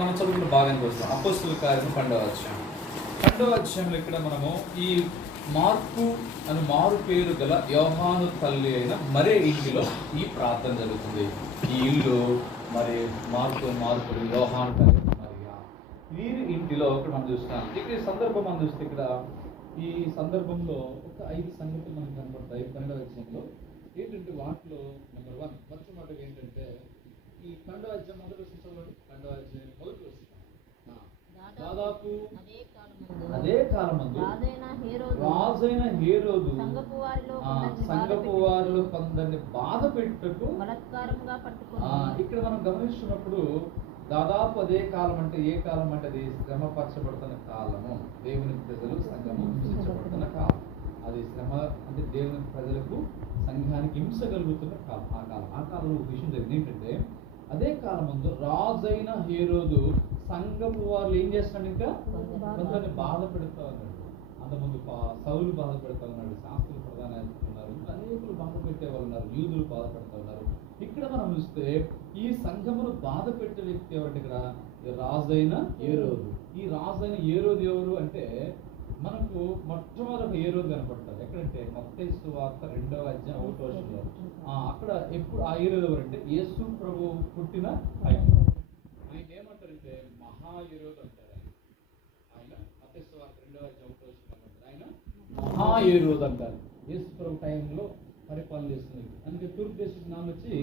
మనం చదువుకున్న భాగానికి వస్తాం అపోస్తుల కార్యం పండవ అధ్యాయం. పండవ అధ్యాయంలో ఇక్కడ మనము ఈ మార్పు అని మారు పేరు గల యోహాను తల్లి అయిన మరే ఇంటిలో ఈ ప్రార్థన జరుగుతుంది. ఈ ఇల్లు మరి మార్పు మార్పుడు యోహాను తల్లి మరియా. వీరి ఇంటిలో ఇక్కడ మనం చూస్తాం. ఇక్కడ ఈ సందర్భం మనం చూస్తే ఇక్కడ ఈ సందర్భంలో ఒక ఐదు సంగతులు మనకు కనబడతాయి. పండవ అధ్యాయంలో ఏంటంటే వాటిలో నెంబర్ వన్ మొట్టమొదటి ఏంటంటే ఈ పండవ అధ్యాయం మొదటి వచ్చిన చదవండి. పండవ అధ్యాయం మొదటి వచ్చిన దాదాపు అదే కాలమందు అదే కాలమందు రాజైన హేరోదు సంఘపు వారిలో కొందరిని బాధ పెట్టుటకు ఇక్కడ మనం గమనిస్తున్నప్పుడు దాదాపు అదే కాలం అంటే ఏ కాలం అంటే అది శ్రమపరచబడుతున్న కాలము. దేవుని ప్రజలు సంఘము హింసించబడుతున్న కాలం. అది శ్రమ అంటే దేవుని ప్రజలకు సంఘానికి హింస కలుగుతున్న కాలం. ఆ కాలం. ఆ కాలంలో ఒక విషయం జరిగింది ఏంటంటే అదే కాలమందు రాజైన హేరోదు సంఘపు వాళ్ళు ఏం చేస్తున్నాడు ఇంకా? కొందరిని బాధ పెడుతూ ఉన్నాడు. అంతకుముందు సౌలు బాధ పెడతా ఉన్నాడు శాస్త్రులు ప్రధాన ఉన్నారు అనేకులు బాధ పెట్టే ఉన్నారు యూదులు బాధ పెడతా ఉన్నారు. ఇక్కడ మనం చూస్తే ఈ సంఘమును బాధ పెట్టే వ్యక్తి ఎవరంటే ఇక్కడ? రాజైన ఏ రోజు ఈ రాజైన ఏ రోజు ఎవరు అంటే మనకు మొట్టమొదటి ఏ రోజు కనపడతారు? ఎక్కడంటే మత్తయి వార్త రెండవ అధ్యాయం ఒకటో వచనంలో. అక్కడ ఎప్పుడు ఆ ఏ రోజు ఎవరంటే యేసు ప్రభు పుట్టిన ఆయన. ఆయన ఏమంటారంటే మహా ఏ రోజు అంటారు ఆయన. ఆయన మత్తయి వార్త రెండవ అధ్యాయం ఒకటో వచనంలో ఆయన మహా ఏ రోజు అంటారు. యేసు ప్రభు టైంలో పరిపాలన చేస్తుంది. అందుకే తూర్పు దేశం నాన్న వచ్చి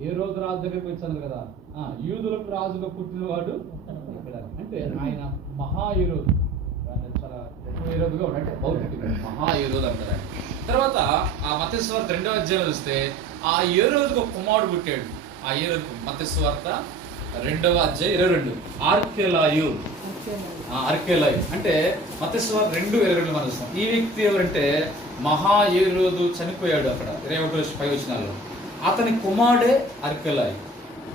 ఏ రోజు రాజు దగ్గరికి వచ్చాను కదా? ఆ యూదులకు రాజుగా పుట్టినవాడు ఇక్కడ. అంటే ఆయన మహా ఏ రోజు. చాలా అంటే మహా ఏ రోజు అంటారు తర్వాత ఆ మతేశ్వార్త రెండవ అధ్యాయం వస్తే ఆ ఏ రోజుకు ఒక కుమారుడు పుట్టాడు. ఆ ఏ రోజు మతేశ్వార్త రెండవ అధ్యాయం ఇరవై రెండు. ఆర్కెలాయు. ఆ, అంటే మతేశ్వార్త రెండు ఇరవై రెండు మనం చూస్తాం. ఈ వ్యక్తి ఎవరంటే మహా ఏ రోజు చనిపోయాడు అక్కడ. ఇరవై ఒకటి పై వచ్చినాల్లో అతని కుమారుడే అర్కెలాయు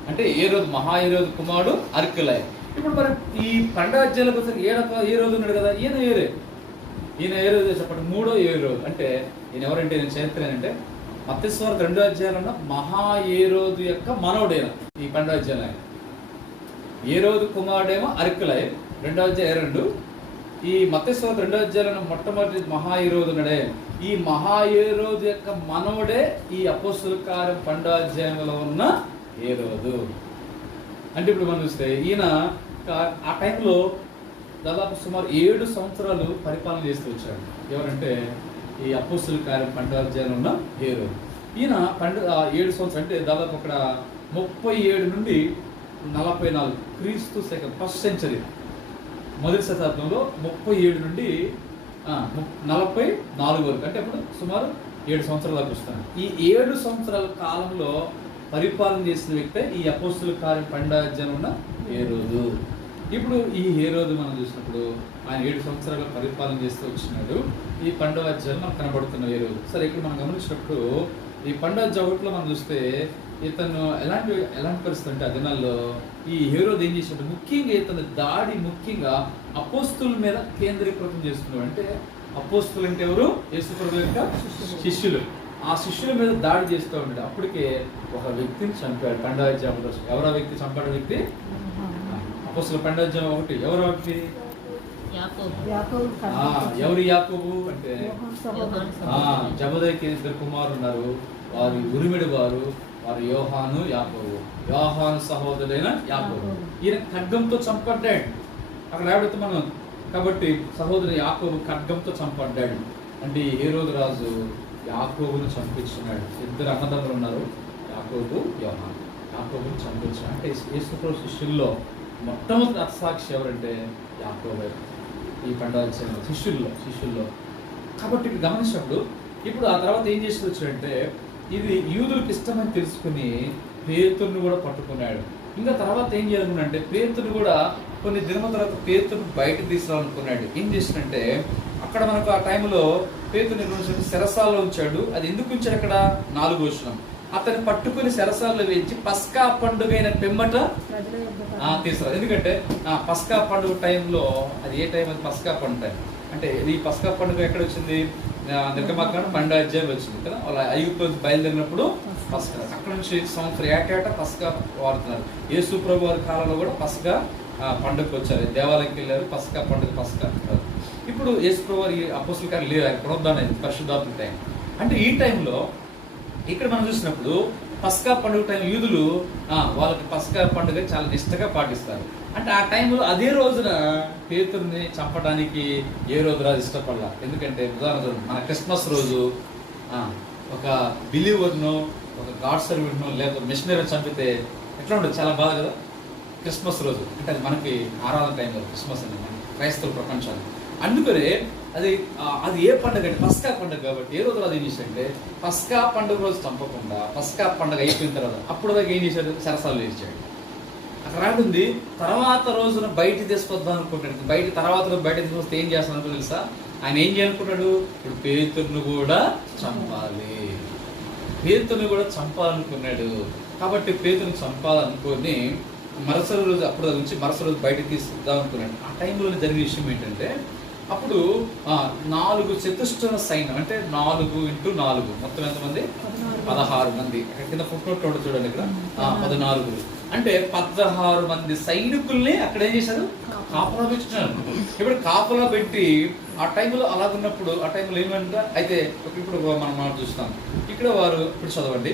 అంటే ఏ రోజు మహా ఏ రోజు కుమారుడు అర్కెలాయు ఇప్పుడు మరి ఈ పండగ అధ్యాయులకు ఏ ఏడొక ఏ రోజు ఉన్నాడు కదా? ఈయన ఏరే ఈయన ఏ రోజు చెప్పండి? మూడో ఏ రోజు? అంటే ఈయన ఎవరంటే? నేను చరిత్ర ఏంటంటే మత్స్వార్త రెండో అధ్యాయంలో మహా ఏ రోజు యొక్క మనవుడైన ఈ పండగ అధ్యాయం ఆయన ఏ రోజు కుమారుడేమో అరకులై రెండో అధ్యాయం రెండు? ఈ మత్స్వార్త రెండో అధ్యాయంలో మొట్టమొదటి మహా ఏ రోజు ఉన్నాడే? ఈ మహా ఏ రోజు యొక్క మనవుడే ఈ అపోస్తుల కార్యం పండగ అధ్యాయంలో ఉన్న ఏ రోజు? అంటే ఇప్పుడు మనం చూస్తే ఈయన ఆ టైంలో దాదాపు సుమారు ఏడు సంవత్సరాలు పరిపాలన చేస్తూ వచ్చాడు. ఎవరంటే ఈ అపోస్తుల కార్యం పండుగ ఉన్న హేరో ఈయన పండుగ ఏడు సంవత్సరాలు అంటే దాదాపు అక్కడ ముప్పై ఏడు నుండి నలభై నాలుగు క్రీస్తు సెకండ్ ఫస్ట్ సెంచరీ. మొదటి శతాబ్దంలో ముప్పై ఏడు నుండి ము- నలభై నాలుగు వరకు అంటే అప్పుడు సుమారు ఏడు సంవత్సరాల దాకా వస్తాను ఈ ఏడు సంవత్సరాల కాలంలో పరిపాలన చేసిన వ్యక్తే ఈ అపోస్తుల కార్యం పండుగ ఉన్న ఏ రోజు ఇప్పుడు ఈ ఏ రోజు మనం చూసినప్పుడు ఆయన ఏడు సంవత్సరాలు పరిపాలన చేస్తూ వచ్చినాడు. ఈ పండుగ అధ్యాయం మనకు కనబడుతున్న ఏ రోజు సరే ఇక్కడ మనం గమనించినప్పుడు ఈ పండుగ ఒకటిలో మనం చూస్తే ఇతను ఎలాంటి ఎలాంటి పరిస్థితి అంటే ఆ దినాల్లో ఈ హీరోది ఏం చేసినట్టు ముఖ్యంగా ఇతను దాడి ముఖ్యంగా అపోస్తుల మీద కేంద్రీకృతం చేస్తున్నాడు. అంటే అపోస్తులు అంటే ఎవరు? యేసుప్రభు యొక్క శిష్యులు. ఆ శిష్యుల మీద దాడి చేస్తూ ఉంటాడు అప్పటికే ఒక వ్యక్తిని చంపాడు పండుగ అధ్యాయంలో ఎవరు ఆ వ్యక్తి చంపాడు వ్యక్తి? అపోస్తుల పండుగ అధ్యాయం ఒకటి. ఎవరు వ్యక్తి? యాకోబు. ఆ, ఎవరు యాకోబు? అంటే యోహాను ఆ, సహోదరుడు. జబదయ్కి ఇద్దరు కుమారులు ఉన్నారు. వారి ఉరిమిడి వారు వారు యోహాను యాకోబు. యోహాను సహోదరుడైన యాకోబు. ఈయన ఖడ్గంతో చంపడ్డాడు. అక్కడ రాబడితే మనం కాబట్టి సహోదరు యాకోబు ఖడ్గంతో చంపడ్డాడు. అంటే ఏ రోజు రాజు యాకోబును చంపించినాడు. ఇద్దరు అన్నదమ్ములు ఉన్నారు. యాకోబు యోహాన్. యాకోబుని చంపించాడు అంటే యేసుప్రభు శిష్యుల్లో మొట్టమొదటి అత్సాక్షి ఎవరంటే యాకోబే. ఈ పండుగ శిష్యుల్లో శిష్యుల్లో. కాబట్టి ఇక్కడ గమనించినప్పుడు ఇప్పుడు ఆ తర్వాత ఏం చేసి వచ్చాడంటే ఇది యూదులకు ఇష్టమని తెలుసుకుని పేతుని కూడా పట్టుకున్నాడు. ఇంకా తర్వాత ఏం చేయాలనుకున్నాడంటే పేతుని కూడా కొన్ని దినముల తర్వాత పేతుని బయటకు తీసుకురావాలనుకున్నాడు. ఏం చేసినంటే అక్కడ మనకు ఆ టైంలో పేతుని రోజు శరసాల్లో ఉంచాడు. అది ఎందుకు ఉంచాడు అక్కడ? నాలుగు వచ్చినాం అతన్ని పట్టుకుని శరసాల్లో వేయించి పస్కా పండుగైన పిమ్మట తీసుకురా ఎందుకంటే ఆ పస్కా పండుగ టైంలో అది ఏ టైం? అది పస్కా పండుగ టైం. అంటే ఈ పస్కా పండుగ ఎక్కడ వచ్చింది? నిర్గమాకాండం పండుగ అధ్యాయం వచ్చింది కదా? వాళ్ళ ఐగుప్తు బయలుదేరినప్పుడు పస్కా. అక్కడ నుంచి సంవత్సరం ఏటేటా పస్కా వాడుతున్నారు. యేసు ప్రభు వారి కాలంలో కూడా పస్కా ఆ, పండుగకు వచ్చారు. దేవాలయంకి వెళ్ళారు పస్కా పండుగ పస్కా. ఇప్పుడు యేసు ప్రభు వారి అపోసుల గారు లేరు ఆయన పునరుద్ధానం పరిశుద్ధాత్మ టైం. అంటే ఈ టైంలో ఇక్కడ మనం చూసినప్పుడు పస్కా పండుగ టైం యూదులు వాళ్ళకి పస్కా పండుగ చాలా నిష్టగా పాటిస్తారు. అంటే ఆ టైంలో అదే రోజున పేతుర్ని చంపడానికి ఏ రోజు రాజు ఇష్టపడాల. ఎందుకంటే ఉదాహరణ మన క్రిస్మస్ రోజు ఒక బిలీవర్ను ఒక గాడ్ సర్వీట్ను లేదా మిషనరీ చంపితే ఎట్లా ఉండదు? చాలా బాధ కదా? క్రిస్మస్ రోజు అంటే అది మనకి ఆరాధన టైంలో క్రిస్మస్ అనేది క్రైస్తవ ప్రపంచానికి. అందుకనే అది అది ఏ పండుగ అంటే పస్కా పండుగ కాబట్టి ఏ రోజు అది ఏం చేశారంటే పస్కా పండుగ రోజు చంపకుండా పస్కా పండుగ అయిపోయిన తర్వాత అప్పుడు దాకా ఏం చేశాడు సరసాలు వేసాడు అక్కడ రాకుంది తర్వాత రోజున బయట తీసుకొద్దాం అనుకుంటాడు. బయట తర్వాత రోజు బయట తీసుకొస్తే ఏం చేస్తాను తెలుసా? ఆయన ఏం చేయాలనుకున్నాడు ఇప్పుడు పేతుర్ను కూడా చంపాలి. పేతుని కూడా చంపాలనుకున్నాడు. కాబట్టి పేతుని చంపాలనుకొని మరుసటి రోజు అప్పుడు నుంచి మరుసటి రోజు బయటకు తీసుకుందాం అనుకున్నాడు. ఆ టైంలో జరిగిన విషయం ఏంటంటే అప్పుడు నాలుగు చతుష్టన సైన్యం అంటే నాలుగు ఇంటూ నాలుగు. మొత్తం ఎంతమంది? పదహారు మంది. కింద ఫుట్ నోట్ చూడండి ఇక్కడ. పద్నాలుగు. అంటే పదహారు మంది సైనికుల్ని అక్కడ ఏం చేశారు? కాపలా పెట్టుకున్నారు ఇప్పుడు కాపలా పెట్టి ఆ టైంలో అలా ఉన్నప్పుడు ఆ టైంలో ఏమంటే అయితే ఇప్పుడు మనం మాట చూస్తాం. ఇక్కడ వారు ఇప్పుడు చదవండి.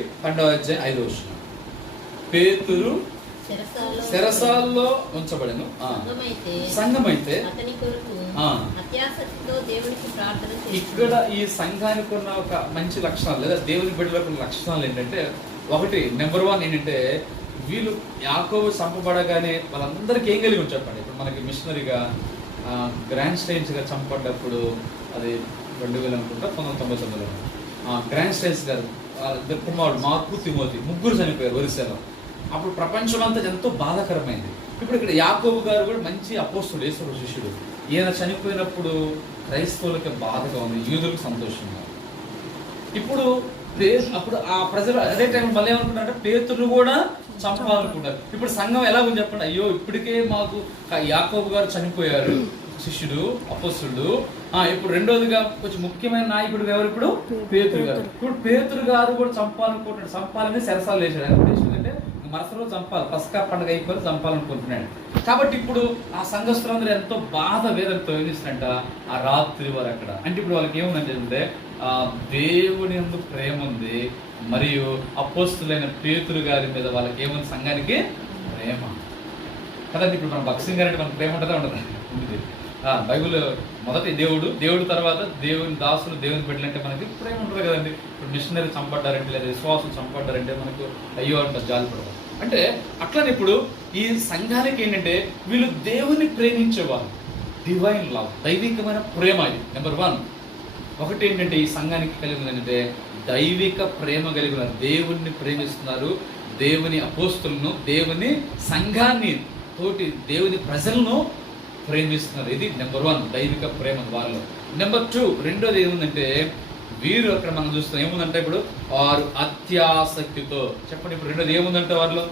అధ్యాయం ఐదో వచ్చిన పేతురు శరసాల్లో ఉంచబడను. సంఘమైతే ఇక్కడ. ఈ సంఘానికి ఉన్న ఒక మంచి లక్షణాలు లేదా దేవుని బిడ్డలకు ఉన్న లక్షణాలు ఏంటంటే ఒకటి నెంబర్ వన్ ఏంటంటే వీళ్ళు యాకోబు చంపబడగానే వాళ్ళందరికీ ఏం కలిగి ఉంచారు చెప్పండి ఇప్పుడు మనకి మిషనరీగా గ్రాండ్ స్టైన్స్గా చంపబడ్డప్పుడు అది రెండు వేలు అనుకుంటా పంతొమ్మిది తొంభై తొమ్మిదిలో గ్రాండ్ స్టైన్స్ గారు కుమారుడు మార్పు తిమోతి ముగ్గురు చనిపోయారు ఒరిస్సాలో అప్పుడు ప్రపంచం అంతా ఎంతో బాధాకరమైంది. ఇప్పుడు ఇక్కడ యాకోబు గారు కూడా మంచి అపోస్తుడు యేసుడు శిష్యుడు. ఈయన చనిపోయినప్పుడు క్రైస్తవులకి బాధగా ఉంది యూదులకు సంతోషంగా ఇప్పుడు అప్పుడు ఆ ప్రజలు అదే టైం మళ్ళీ ఏమనుకుంటారంటే పేతులు కూడా చంపాలనుకుంటారు. ఇప్పుడు సంఘం ఎలా ఉంది చెప్పండి? అయ్యో ఇప్పటికే మాకు యాకోబు గారు చనిపోయారు. శిష్యుడు అపస్తుడు. ఆ ఇప్పుడు రెండోదిగా కొంచెం ముఖ్యమైన నాయకుడు ఎవరు ఇప్పుడు? పేతురు గారు. ఇప్పుడు పేతురు గారు కూడా చంపాలనుకుంటున్నాడు. చంపాలని సరసాలు వేసాడు ఆయన మరుసలో చంపాలి. పసకా పండుగ అయిపోయి చంపాలనుకుంటున్నాడు. కాబట్టి ఇప్పుడు ఆ సంఘస్థులందరూ ఎంతో బాధ వేదనతో ఏమిస్తారంట ఆ రాత్రి వారు అక్కడ అంటే ఇప్పుడు వాళ్ళకి ఏముందంటే అంటే ఆ దేవుని ఎందుకు ప్రేమ ఉంది. మరియు అపోస్తులైన పేతురు గారి మీద వాళ్ళకి ఏముంది? సంఘానికి ప్రేమ. కదండి ఇప్పుడు మన భక్సింగ్ గారి అంటే మనకు ప్రేమ ఉంటుందా? ఉండదు? ఉంది మొదటి దేవుడు దేవుడు తర్వాత దేవుని దాసులు దేవుని బిడ్డలంటే మనకి ప్రేమ ఉంటుంది కదండి. ఇప్పుడు మిషనరీ చంపడ్డారంటే లేదా విశ్వాసం చంపడ్డారంటే మనకు అయ్యో అంటారు జాలి పడతారు అంటే అట్లనే ఇప్పుడు ఈ సంఘానికి ఏంటంటే వీళ్ళు దేవుని ప్రేమించేవారు డివైన్ లవ్ దైవికమైన ప్రేమ ఇది నెంబర్ వన్ ఒకటి ఏంటంటే ఈ సంఘానికి కలిగి ఏంటంటే దైవిక ప్రేమ కలిగిన దేవుణ్ణి ప్రేమిస్తున్నారు దేవుని అపోస్తులను దేవుని సంఘాన్ని తోటి దేవుని ప్రజలను ప్రేమిస్తున్నారు. ఇది నెంబర్ వన్ దైవిక ప్రేమ ద్వారా నెంబర్ టూ రెండోది ఏముందంటే వీరు అక్కడ మనం చూస్తాం ఏముందంటే ఇప్పుడు వారు అత్యాసక్తితో. చెప్పండి ఇప్పుడు రెండోది ఏముందంటే వారిలో?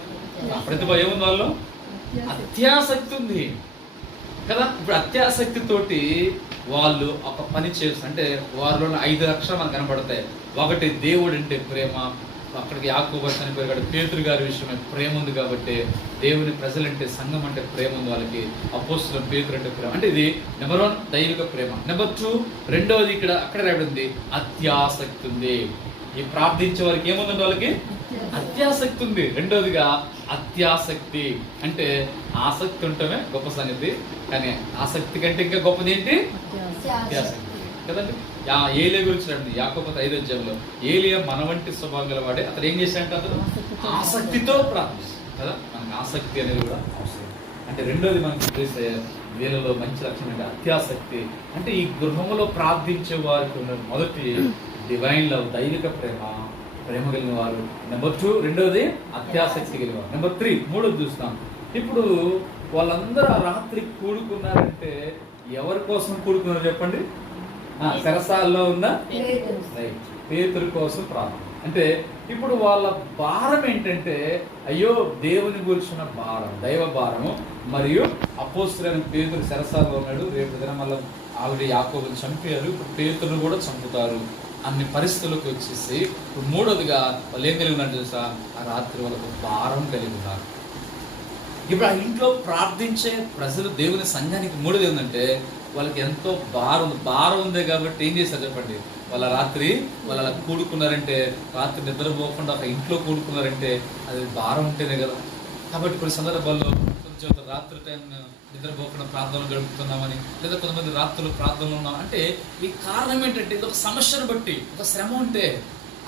ప్రతిభ ఏముంది వాళ్ళు అత్యాసక్తి ఉంది. కదా? ఇప్పుడు అత్యాసక్తితోటి వాళ్ళు ఒక పని చేస్తారు అంటే వారిలో ఐదు లక్షలు మనకు కనబడతాయి ఒకటి దేవుడు అంటే ప్రేమ అక్కడికి యాకోబు చనిపోయారు కాబట్టి పేతురు గారి విషయమే ప్రేమ ఉంది కాబట్టి దేవుని ప్రజలంటే సంఘం అంటే ప్రేమ ఉంది వాళ్ళకి. అపోస్తుల పేతురు అంటే ప్రేమ. అంటే ఇది నెంబర్ వన్ దైవిక ప్రేమ. నెంబర్ టూ రెండవది ఇక్కడ అక్కడ రాబడింది అత్యాసక్తి ఉంది. ఈ ప్రార్థించే వారికి ఏముందండి వాళ్ళకి? అత్యాసక్తి ఉంది. రెండోదిగా అత్యాసక్తి. అంటే ఆసక్తి ఉండటమే గొప్ప సంగతి కానీ ఆసక్తి కంటే ఇంకా గొప్పది ఏంటి? అత్యాసక్తి. కదండి? యా ఏలియా గురించి రండి. యాకోబత్ ఐదు అధ్యాయంలో ఏలియా మన వంటి స్వభావం గలవాడే అతను ఏం చేశాడంటే అతను ఆసక్తితో ప్రార్థిస్తాడు కదా? మనకి ఆసక్తి అనేది కూడా అవసరం. అంటే రెండోది మనకి తెలిసే వీళ్ళలో మంచి లక్షణం అంటే అత్యాసక్తి. అంటే ఈ గృహంలో ప్రార్థించే వారికి ఉన్న మొదటి డివైన్ లవ్ దైవిక ప్రేమ ప్రేమ కలిగిన వారు. నెంబర్ టూ రెండోది అత్యాసక్తి కలిగిన వారు. నెంబర్ త్రీ మూడోది చూస్తాం. ఇప్పుడు వాళ్ళందరూ ఆ రాత్రి కూడుకున్నారంటే ఎవరి కోసం కూడుకున్నారు చెప్పండి? ఆ, సరసాల్లో ఉన్న పేతురు. కోసం ప్రార్థన. అంటే ఇప్పుడు వాళ్ళ భారం ఏంటంటే అయ్యో దేవుని గురించిన భారం దైవ భారము మరియు అపోస్తులైన పేతురు సరసాల్లో ఉన్నాడు రేపు దినం వల్ల ఆల్రెడీ యాకోబుని చంపారు ఇప్పుడు పేతురును కూడా చంపుతారు. అన్ని పరిస్థితులకు వచ్చేసి ఇప్పుడు మూడోదిగా వాళ్ళు ఏం కలిగి ఉన్నారు తెలుసా? ఆ రాత్రి వాళ్ళకు భారం కలిగి ఉన్నారు. ఇప్పుడు ఆ ఇంట్లో ప్రార్థించే ప్రజలు దేవుని సంఘానికి మూడోది ఏంటంటే వాళ్ళకి ఎంతో భారం ఉంది. భారం ఉంది కాబట్టి ఏం చేశారు చెప్పండి? వాళ్ళ రాత్రి వాళ్ళు అలా కూడుకున్నారంటే రాత్రి నిద్రపోకుండా ఒక ఇంట్లో కూడుకున్నారంటే అది భారం ఉంటేనే కదా. కాబట్టి కొన్ని సందర్భాల్లో కొంచెం రాత్రి టైం నిద్రపోకుండా ప్రార్థనలు గడుపుతున్నామని లేదా కొంతమంది రాత్రులు ప్రార్థనలు ఉన్నాం. అంటే ఈ కారణం ఏంటంటే ఇది ఒక సమస్యను బట్టి ఒక శ్రమ ఉంటే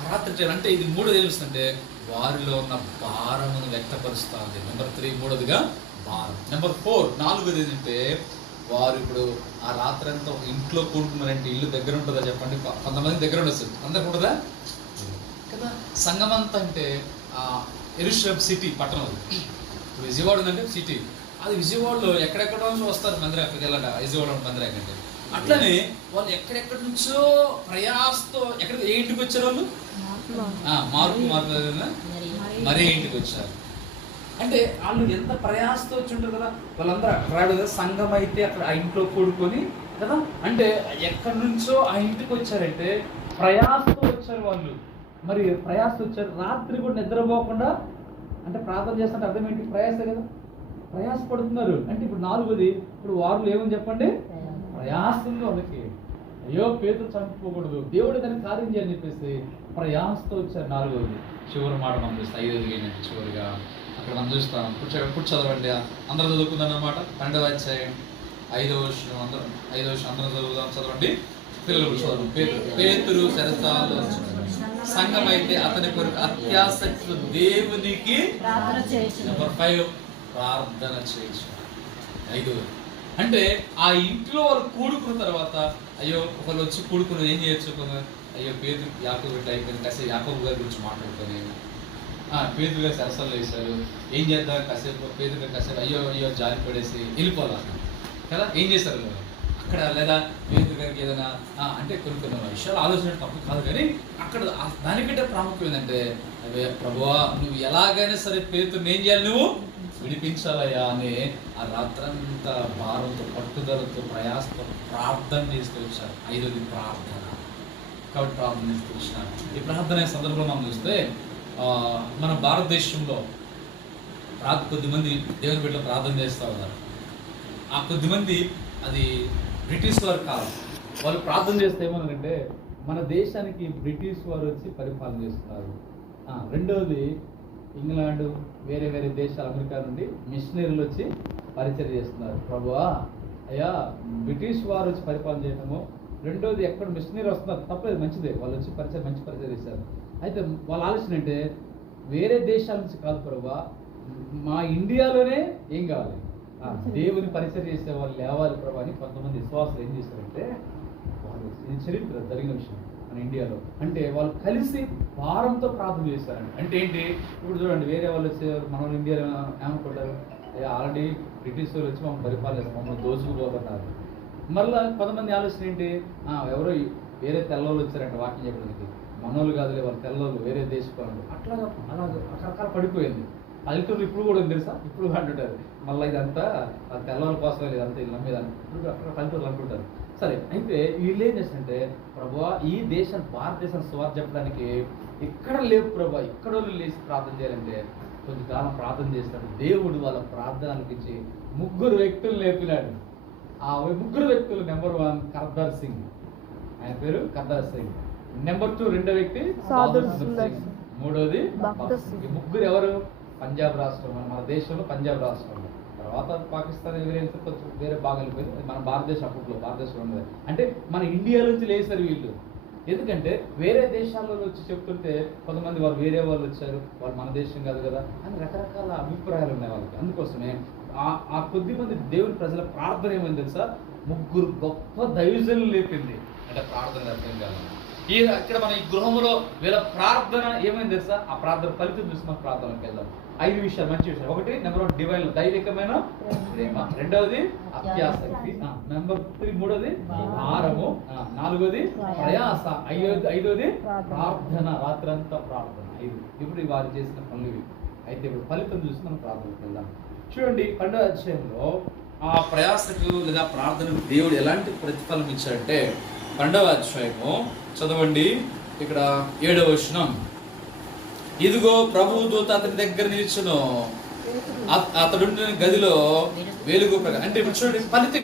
ఆ రాత్రి టైం అంటే ఇది మూడోది ఏమిస్తుంటే వారిలో ఉన్న భారమును వ్యక్తపరుస్తుంది. నెంబర్ త్రీ మూడోదిగా భారం. నెంబర్ ఫోర్ నాలుగోది ఏంటంటే వారు ఇప్పుడు ఆ రాత్రి అంతా ఒక ఇంట్లో కూడుకున్నారంటే ఇల్లు దగ్గర ఉంటుందా చెప్పండి? కొంతమంది దగ్గర ఉండొచ్చు. అందరికి ఉంటుందా? కదా సంఘం అంతా అంటే ఆ ఎరుషలేం సిటీ పట్టణం. అది విజయవాడ ఉందంటే సిటీ. అది విజయవాడలో ఎక్కడెక్కడ నుంచి వస్తారు మందిరం అక్కడికి వెళ్ళండి విజయవాడ మందిరం ఎక్కడికి అట్లనే వాళ్ళు ఎక్కడెక్కడి నుంచో ప్రయాసతో ఎక్కడ ఏ ఇంటికి వచ్చారు వాళ్ళు? ఆ, మార్పు మార్పు? మరీ ఇంటికి వచ్చారు. అంటే వాళ్ళు ఎంత ప్రయాసతో వచ్చి ఉంటారు కదా వాళ్ళందరూ అక్కడ కదా సంఘం అయితే అక్కడ ఆ ఇంట్లో కూడుకొని కదా? అంటే ఎక్కడి నుంచో ఆ ఇంటికి వచ్చారంటే ప్రయాసతో వచ్చారు వాళ్ళు. మరి ప్రయాసతో వచ్చారు. రాత్రి కూడా నిద్రపోకుండా అంటే ప్రార్థన చేస్తుంటే అర్థం ఏంటి? ప్రయాస కదా. ప్రయాస పడుతున్నారు అంటే ఇప్పుడు నాలుగోది ఇప్పుడు వారు ఏమని చెప్పండి? ప్రయాసంగా వాళ్ళకి అయ్యో పేరు చంపుకోకూడదు. దేవుడు దాన్ని కార్యం చేయాలని చెప్పేసి ప్రయాసతో వచ్చారు నాలుగోది చివరి మాట మనం చూస్తాం ఐదోది ఏంటంటే చివరిగా అక్కడ మనం చూస్తాం. కూర్చో కూర్చో చదవండి అందరూ చదువుకుందాం అన్నమాట పన్నెండవ అధ్యాయం ఐదవ విషయం అందరూ ఐదవ విషయం అందరూ చదువుదాం చదవండి. పిల్లలు కూడా చదవండి పేతురు సరసాలు సంఘం అయితే అతని కొరకు అత్యాసక్తులు దేవునికి ప్రార్థన ఫైవ్ ప్రార్థన చేయొచ్చు ఐదు అంటే ఆ ఇంట్లో వాళ్ళు కూడుకున్న తర్వాత అయ్యో ఒకళ్ళు వచ్చి కూడుకుని ఏం చేయొచ్చు అయ్యో పేరు యాకబు ఇట్లా అయిపోయింది. కాసేపు యాకబు గారి గురించి మాట్లాడుతాను నేను. పేదలు గారు సరసలు వేశారు. ఏం చేద్దాం? కాసేపు పేదలు గారు కాసేపు అయ్యో అయ్యో జారి పడేసి వెళ్ళిపోవాలి? కదా? ఏం చేశారు అక్కడ లేదా పేదలు గారికి ఏదైనా అంటే కొన్ని కొన్ని విషయాలు ఆలోచన తప్పు కాదు కానీ అక్కడ దానికంటే ప్రాముఖ్యం ఏంటంటే అవే ప్రభువా నువ్వు ఎలాగైనా సరే పేరుతో ఏం చేయాలి నువ్వు? విడిపించాలయ్యా అనే ఆ రాత్రంతా భారంతో పట్టుదలతో ప్రయాసతో ప్రార్థన చేస్తూ వచ్చారు ఐదోది ప్రార్థన. కాబట్టి ప్రార్థన చేస్తూ వచ్చినారు ఈ ప్రార్థన సందర్భంలో మనం చూస్తే మన భారతదేశంలో కొద్దిమంది దేవుని బిడ్డలు ప్రార్థన చేస్తూ ఉన్నారు. ఆ కొద్దిమంది అది బ్రిటిష్ వారు కాలం వాళ్ళు ప్రార్థన చేస్తే ఏమన్నారంటే మన దేశానికి బ్రిటిష్ వారు వచ్చి పరిపాలన చేస్తున్నారు. రెండవది ఇంగ్లాండ్ వేరే వేరే దేశాలు అమెరికా నుండి మిషనరీలు వచ్చి పరిచయం చేస్తున్నారు. ప్రభువా అయ్యా బ్రిటిష్ వారు వచ్చి పరిపాలన చేయటము రెండోది ఎక్కడ మిషనరీ వస్తున్నారు తప్పలేదు మంచిదే. వాళ్ళు వచ్చి పరిచయం మంచి పరిచయం చేశారు. అయితే వాళ్ళ ఆలోచన అంటే వేరే దేశాల నుంచి కాదు ప్రభువా మా ఇండియాలోనే ఏం కావాలి? దేవుని పరిచయం చేసే వాళ్ళు లేవాలి ప్రభా అని కొంతమంది విశ్వాసులు ఏం చేశారంటే వాళ్ళు చరిత్ర జరిగిన విషయం. మన ఇండియాలో. అంటే వాళ్ళు కలిసి భారంతో ప్రార్థన చేశారండి. అంటే ఏంటి? ఇప్పుడు చూడండి వేరే వాళ్ళు వచ్చే మన ఇండియాలో ఏమనుకుంటారు? ఆల్రెడీ బ్రిటిష్ వాళ్ళు వచ్చి మమ్మల్ని పరిపాలిస్తారు మమ్మల్ని దోచుకుపోతున్నారు మళ్ళీ కొంతమంది ఆలోచన ఏంటి? ఎవరో వేరే తెల్లవాళ్ళు వచ్చారంట వాక్యం చెప్పడానికి. మనోళ్ళు కాదులే వాళ్ళు తెల్లవాళ్ళు వేరే దేశపాలు అట్లాగా అలా రకరకాల పడిపోయింది. పల్లెటూరు ఇప్పుడు కూడా ఉంది తెలుసా? ఇప్పుడు అంటుంటారు. మళ్ళీ ఇదంతా ఆ తెల్లవాళ్ళ కోసమే ఇదంతా ఇది నమ్మేదాన్ని. ఇప్పుడు అక్కడ పల్లెటూరులు అనుకుంటారు. సరే అయితే వీళ్ళు ఏం చేస్తారంటే ప్రభా ఈ దేశం భారతదేశం స్వార్థ చెప్పడానికి ఎక్కడ లేవు ప్రభా వాళ్ళు లేచి ప్రార్థన చేయాలంటే కొద్దికాలం ప్రార్థన చేస్తాడు. దేవుడు వాళ్ళ ప్రార్థన అనిపించి ముగ్గురు వ్యక్తులు లేపినాడు. ఆ ముగ్గురు వ్యక్తులు నెంబర్ వన్ కర్దార్ సింగ్. ఆయన పేరు కర్దార్ సింగ్. నెంబర్ టూ రెండో వ్యక్తి సింగ్. మూడోది. ఈ ముగ్గురు ఎవరు? పంజాబ్ రాష్ట్రం మన మన దేశంలో పంజాబ్ రాష్ట్రంలో. తర్వాత పాకిస్తాన్ వేరే కొంచెం వేరే బాగా వెళ్ళిపోయింది మన భారతదేశం అప్పట్లో భారతదేశంలో ఉన్నది అంటే మన ఇండియా నుంచి లేసారు వీళ్ళు. ఎందుకంటే వేరే దేశాల్లో వచ్చి చెప్తుంటే కొంతమంది వాళ్ళు వేరే వాళ్ళు వచ్చారు వాళ్ళు మన దేశం కాదు కదా అని రకరకాల అభిప్రాయాలు ఉన్నాయి వాళ్ళకి. అందుకోసమే ఆ కొద్ది మంది దేవుని ప్రజల ప్రార్థన ఏమైంది తెలుసా? ముగ్గురు గొప్ప దైవజన్లు లేపింది. అంటే ప్రార్థన అర్థం కాదు. ఈ ఇక్కడ మన ఈ గృహంలో వీళ్ళ ప్రార్థన ఏమైంది తెలుసా? ఆ ప్రార్థన ఫలితం చూసి మన ప్రార్థనకి వెళ్దాం. ఐదు విషయాలు మంచి విషయాలు. ఒకటి నెంబర్ వన్ డివైన్ దైవికమైన ప్రేమ. రెండవది అత్యాసక్తి. నెంబర్ త్రీ మూడోది ఆరము నాలుగోది ప్రయాస. ఐదోది ఐదోది ప్రార్థన రాత్రంతా ప్రార్థన. ఐదు. ఇప్పుడు వారు చేసిన పనులు. అయితే ఇప్పుడు ఫలితం చూసి మనం ప్రార్థనకు వెళ్దాం. చూడండి పండుగ అధ్యాయంలో ఆ ప్రయాసకు లేదా ప్రార్థనకు దేవుడు ఎలాంటి ప్రతిఫలం ఇచ్చాడంటే పండవ అధ్యాయము చదవండి. ఇక్కడ ఏడవ వచనం. ఇదిగో ప్రభు దూత అతని దగ్గర నిల్చును. అతడు గదిలో వెలుగు. అంటే ఇప్పుడు చూడండి ఫలితం